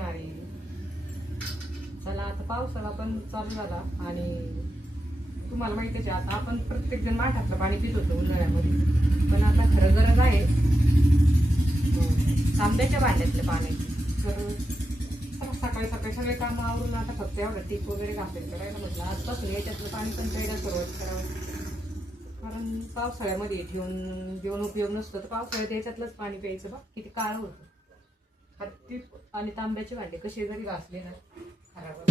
होणार आहे. चला आता पावसाळा पण चालू झाला आणि तुम्हाला माहितीच आहे आता आपण प्रत्येक जण माठातलं पाणी पित होतो उन्हाळ्यामध्ये, पण आता खरं गरज आहे तांब्याच्या भांड्यातल्या पाण्याची. तर सकाळी सकाळी सगळे कामं आवरून आता फक्त एवढं टीप वगैरे घासायचं करायला म्हटलं आजपासून याच्यातलं पाणी पण प्यायला सुरुवात करावं. कारण पावसाळ्यामध्ये घेऊन उपयोग नसतो, तर पावसाळ्यात याच्यातलंच पाणी प्यायचं बा. किती काळं होतं. हत्ती आणि तांब्याचे भांडे कसे जरी घासले ना खराब.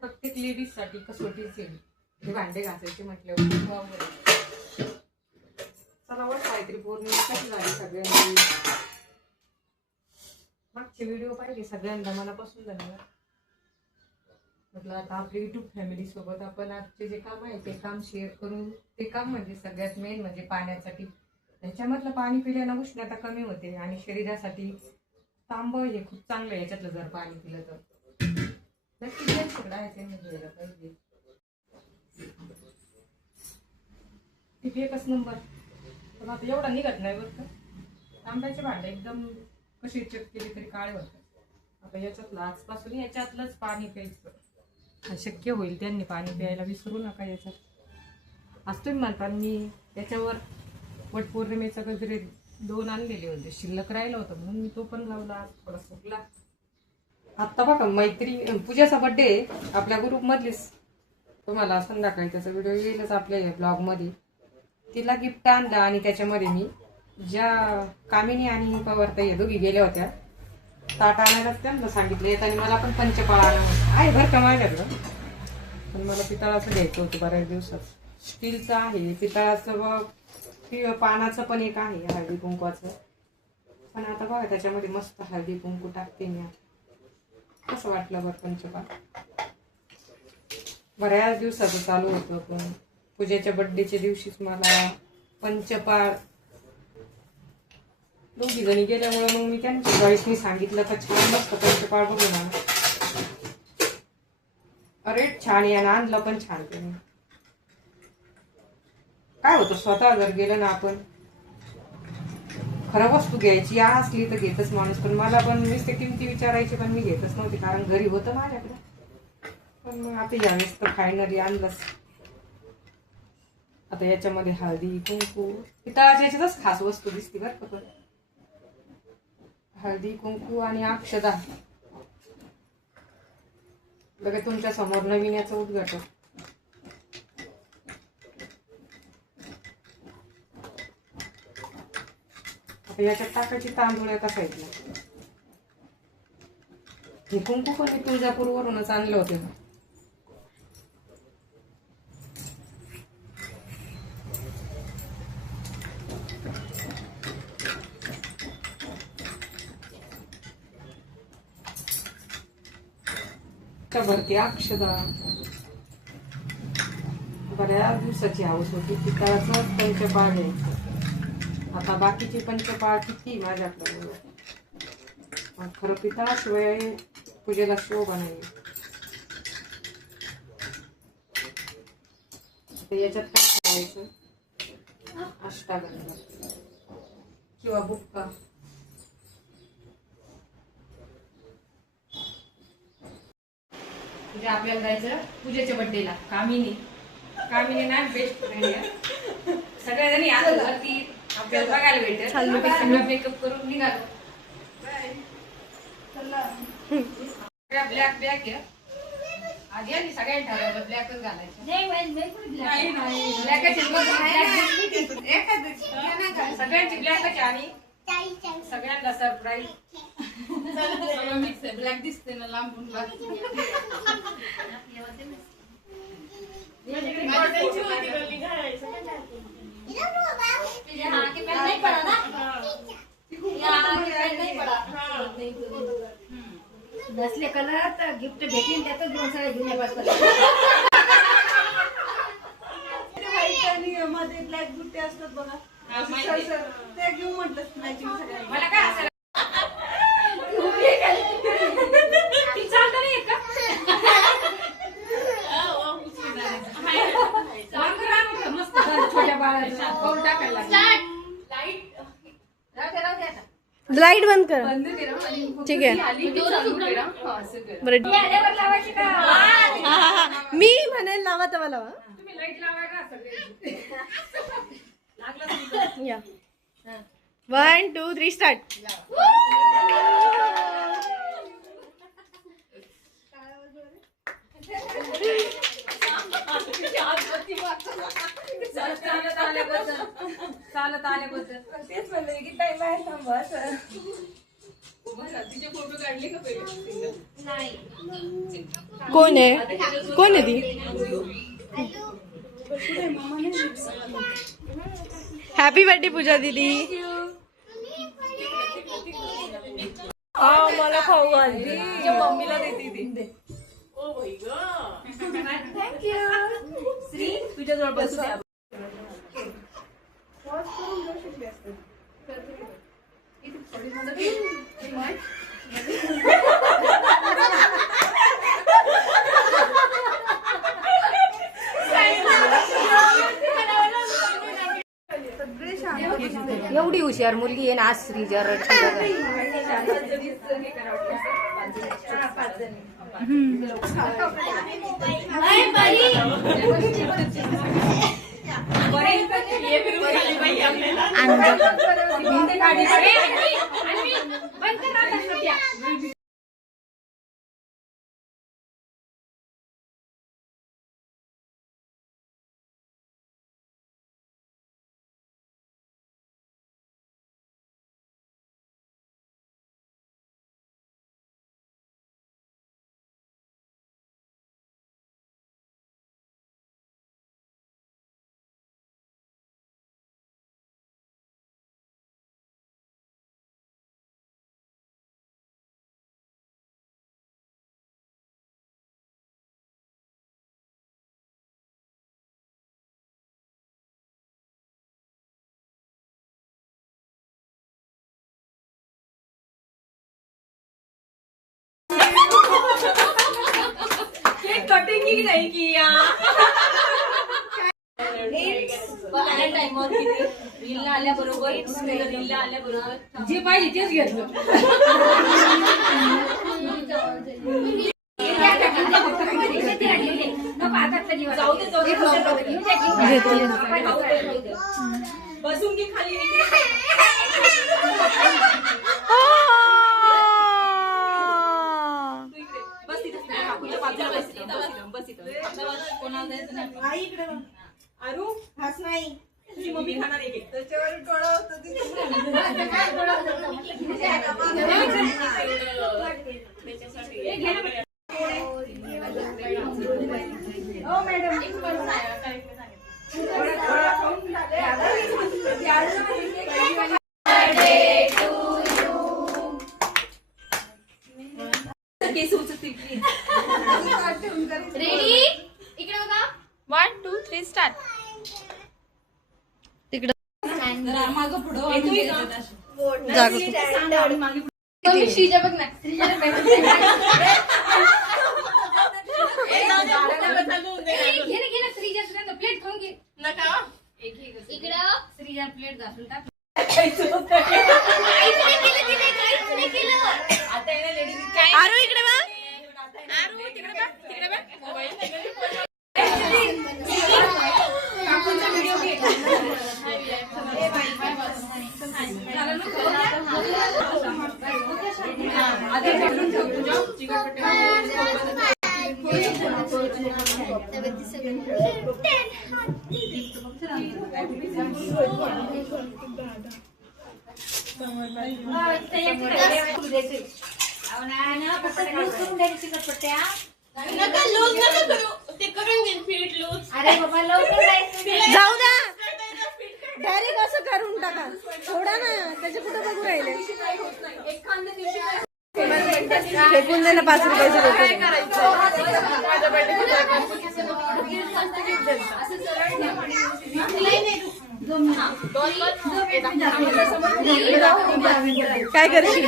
प्रत्येक लेडीज साठी कसोटीच आहे हे भांडे घासायचे म्हटल्यावर. चला वर काहीतरी पौर्णिमा कशी झाली सगळ्यांनी. मागचे व्हिडिओ पाहिले सगळ्यांना मनापासून धन्यवाद. म्हटलं आता आपली युट्यूब फॅमिली सोबत आपण आजचे जे काम आहे ते काम शेअर करून. ते काम म्हणजे सगळ्यात मेन म्हणजे पाण्यासाठी. याच्यामधलं पाणी पिल्यानं उष्णता कमी होते आणि शरीरासाठी तांब हे खूप चांगलं आहे. याच्यातलं जर पाणी पिलं तर नक्की सगळं आहे ते घ्यायला पाहिजे. टिप एकच नंबर. पण आता एवढा निघत नाही बरं का. तांब्याचे भांडे एकदम कशी चेक केली तरी काळे होतात. आता याच्यातलं आजपासून याच्यातलंच पाणी प्यायचं. शक्य होईल त्यांनी पाणी प्यायला विसरू नका याच्यात. आज तुम्ही म्हणता मी त्याच्यावर वटपौर्णिमेचा गजरे 2 आणलेले होते, शिल्लक राहिलं होतं म्हणून मी तो पण लावला. आज थोडा सुकला. आता बघा मैत्री पूजाचा बर्थडे आपल्या ग्रुप मधलीच, तुम्हाला संध्याकाळी त्याचा व्हिडिओ येईलच आपल्या ब्लॉग मध्ये. तिला गिफ्ट आणलं आणि त्याच्यामध्ये मी ज्या कामिनी आणि पवारताई दोघी गेल्या होत्या ताट आणायलाच त्यांना सांगितले आणि मला पण पंचपाळ आणा आहे बरं का माझ्याकडं. पण मला पितळाचं घ्यायचं होतं बऱ्याच दिवसात. स्टीलचं आहे, पितळाचं पानाचं पण एक आहे हळदी कुंकवाचं. पण आता बघा त्याच्यामध्ये मस्त हळदी कुंकू टाकते मी. कसं वाटलं बरं पंचपाळ. बऱ्याच दिवसाचं चालू होतं पण पूजेच्या बर्थडेच्या दिवशीच मला पंचपाळ दोघी जणी गेल्यामुळे मग मी त्यांच्या चॉईसनी सांगितलं तर छान मस्त पंचपाळ बघू ना. अरे छान यानं आणलं पण छान. तुम्ही काय होतं स्वतः जर गेलं ना आपण खरं वस्तू घ्यायची असली तर घेतच माणूस. पण मला पण नुसते किमती विचारायची पण मी घेतच नव्हती कारण घरी होतं माझ्याकडे. पण मग आता यावेळेस तर फायनली आणलंच. आता याच्यामध्ये हळदी कुंकू पितळाच्या याच्यातच खास वस्तू दिसते बरं का. पण हळदी कुंकू आणि अक्षदा लगेच तुमच्या समोर नवीन याचं उद्घाटन. आता याच्यात टाकायची तांदूळ एका साईडला. हे कुंकू पण मी तुळजापूरवरूनच आणलं होते. भरती अक्षदा बऱ्याच दिवसाची हौस होती पितळाचं पंचपाळ घ्यायचं. आता बाकीचे पंचपाळ किती माझ्याकडे. खरं पितळाशिवाय पूजेला शोभा नाही. याच्यात काय करायचं अष्टागंध किंवा बुक्का. म्हणजे आपल्याला जायचं पूजेच्या बर्थडेला. कामिनी ना बेस्ट फ्रेंड आहे. सगळ्याजणी आलो वरती आपल्याला बघायला भेटेल. सगळं मेकअप करून निघालो. ब्लॅक ब्लॅक आहे आधी आणि सगळ्यांनी ठरवलं ब्लॅकच घालायचं. सगळ्यांची ब्लॅकच आणि सगळ्यांना सरप्राईज मिक्स आहे. ब्लॅक दिसते ना लांबून. नसले कलर तर गिफ्ट भेटेल त्यातच 2 साड्या घेऊन मध्ये ब्लॅक बुट्टे असतात बघा ते घेऊन म्हटलं मॅचिंग सगळ्या. मला काय असं छोट्या बाळाला टाकायला लाईट बंद कर. बंद करा आणि फक्त ठीक आहे. ती आली की चालू करा. हा, असं करा. बरं आल्यावर लावायची का? हा हा हा. मी म्हणेल लावा तेव्हा लावा. तुम्ही लाईट लावायला सगळे. या 1 2 3 स्टार्ट. चालत आल्याबद्दल तेच म्हणलं की टाइम आहे थांबा असं. तिचे फोटो काढले का पहिले? कोण आहे कोण आहे ती. हॅपी बर्थडे पूजा दीदी. हा मला खाऊ घालती. तिच्या मम्मीला देते ती. श्री तुझ्या जवळ बसू द्या. एवढी हुशार मुलगी आहे ना आज श्रीजा कटिंग नाही की आल्याबरोबर जे पाहिजे तेच घेतलं. बसून घे खाली. आरू हाच नाही तुझी मम्मी खाणार एक त्याच्यावर डोळा होतो. हो मॅडम रेडी इकडे बघा 1 2 3 स्टार्ट. तिकडं मागं पुढं श्रीजा बघ ना श्रीजा घे ना श्रीजा प्लेट खाऊन घे नका इकडं श्रीजा प्लेट घासून टाक. आरू इकडे बघ. आरू तिकडे बघ तिकडे बघ. जाऊ द्या डायरेक्ट असं करून टाका. थोडा ना त्याचे कुठं बघू राहिले. फेकून दे ना 5 रुपयाचे काय करशील.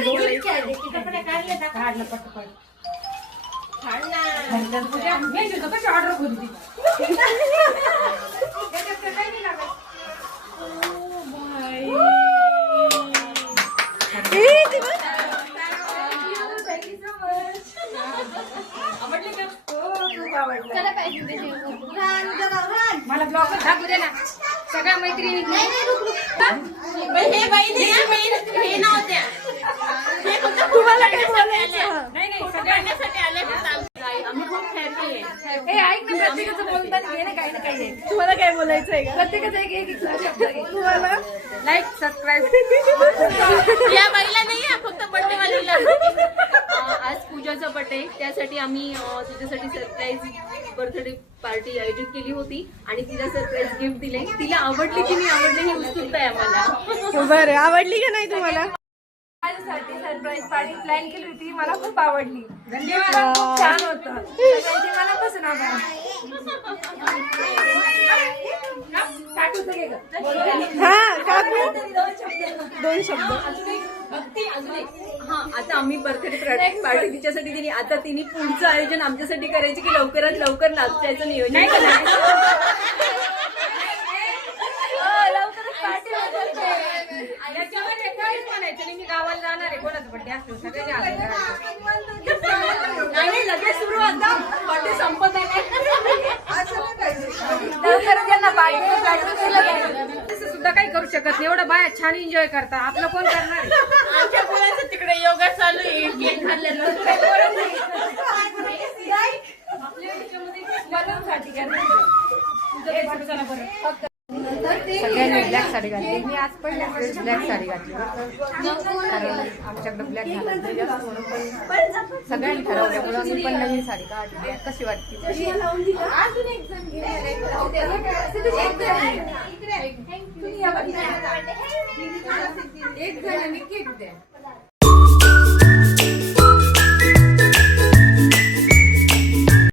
कशी ऑर्डर करू ए ब्लॉग दाखवू दे ना सगळ्या मैत्रिणी. तुम्हाला काय बोलायचं? नाही सगळ्यांसाठी आले. आम्ही खूप हॅपी आहे. हे ऐक ना प्रत्येकाचं बोलताना घे ना काही ना काही आहे. तुम्हाला काय बोलायचं आहे का? प्रत्येकाचा एक एक शब्द घे. तुम्हाला लाईक सबस्क्राईब. या बाईला नाही आहे, फक्त बर्थडे वालीला. आज पूजाचा बर्थडे, त्यासाठी आम्ही तिच्यासाठी सरप्राईज बर्थडे पार्टी आयोजित केली होती आणि तिला सरप्राईज गिफ्ट दिले. तिला आवडली की नाही आवडली ही उत्सुकता आहे आम्हाला. बरं, आवडली का नाही तुम्हाला? माझ्यासाठी सरप्राईज पार्टी प्लॅन केली होती. मला खूप आवडली. धन्यवाद. खूप छान होतं. सगळ्यांचे मनापासून आभार. काकूचं घे गं. हा काकू दोन शब्द. हा, आता आम्ही बर्थडे पार्टी तिच्यासाठी दिली. आता तिने पुढचं आयोजन आमच्यासाठी करायचे की लवकरात लवकर नाचायचं नियोजन याच्यामध्ये काहीच म्हणायचं नाही. मी गावाला जाणार आहे. कोणाचा बड्डे असतो सगळ्यांनी आलं नाही लगेच सुरू आता बर्थडे संपत आहे. लवकरच यांना पार्टी सुद्धा काही करू शकत नाही. एवढं बाया छान एन्जॉय करता. आपलं कोण करणार आहे? आमच्या मुलाचं तिकडे योगा चालू आहे. केक खाल्लेलं सगळ्यांनी ब्लॅक साडी घातली. मी आज पहिल्या ब्लॅक साडी घातली कारण आमच्याकडे ब्लॅक घालत नाही जास्त म्हणून. पण सगळ्यांनी ठरवल्यामुळे मी पण नवीन साडी काढली. कशी वाटते? एक जणांनी केक द्या.